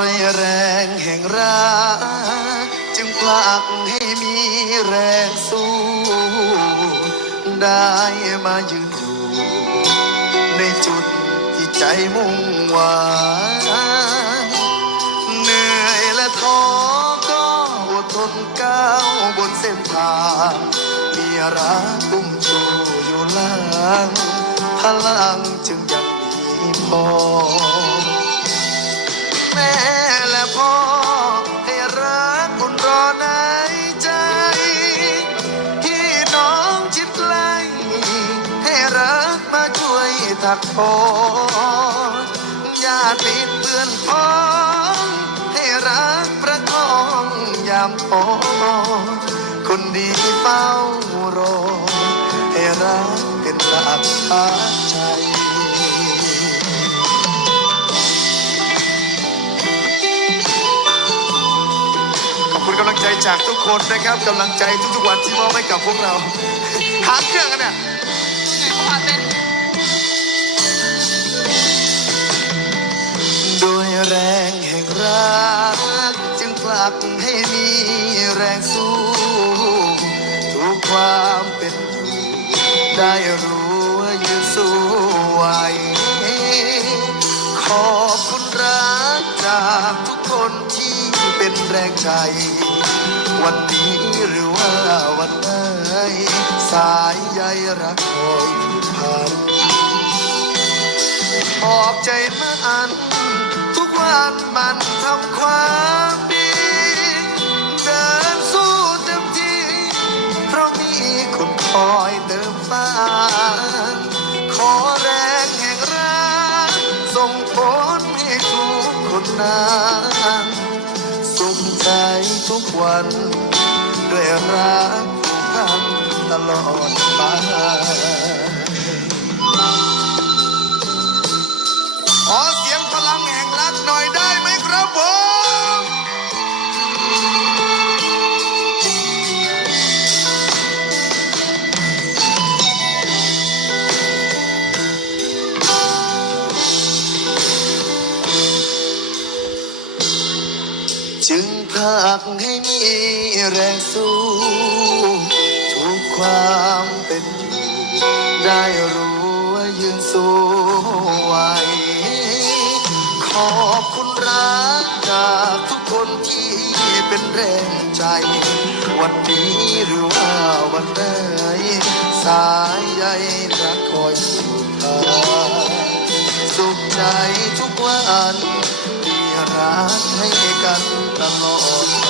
ด้วยแรงแห่งรักจึงผลักให้มีแรงสู้ ได้มายืนอยู่ในจุดที่ใจมุ่งหวังเหนื่อยและท้อก็อดทนก้าวบนเส้นทางมีรักตุ้มชูอยู่ล่างพลัง ช่วยถักทอญาติมิตรเพื่อนพ้อง ให้รักประคองยามท้อคนดีเฝ้ารอ ให้รักเป็นหลักฐาใจขอบคุณกำลังใจจากทุกคนนะครับกำลังใจทุกๆวันที่มอบให้กับพวกเราหางเครื่องกันเนี่ยขอเต้นด้วย กให้มีแรงสู้ทุกความเป็นอยู่ได้รู้ว่ายืนสู้ไหวขอบคุณรักจากทุกคนที่เป็นแรงใจ วันนี้หรือว่าวันไหนสายใยรักคอยผูกพันออกใจมัน ทุกวันมันทำความ ใจทุกวัน ด้วยรักผูกพันตลอดไป จึงพลักให้มีแรงสู้ ทุกความเป็นอยู่ได้รู้ว่ายืนสู้ไหวขอบคุณรักจากทุกคนที่เป็นแรงใจ วันนี้หรือว่าวันไหนสายใยรักคอยสุดทางสุขใจทุกวันที่รักให้กัน alone.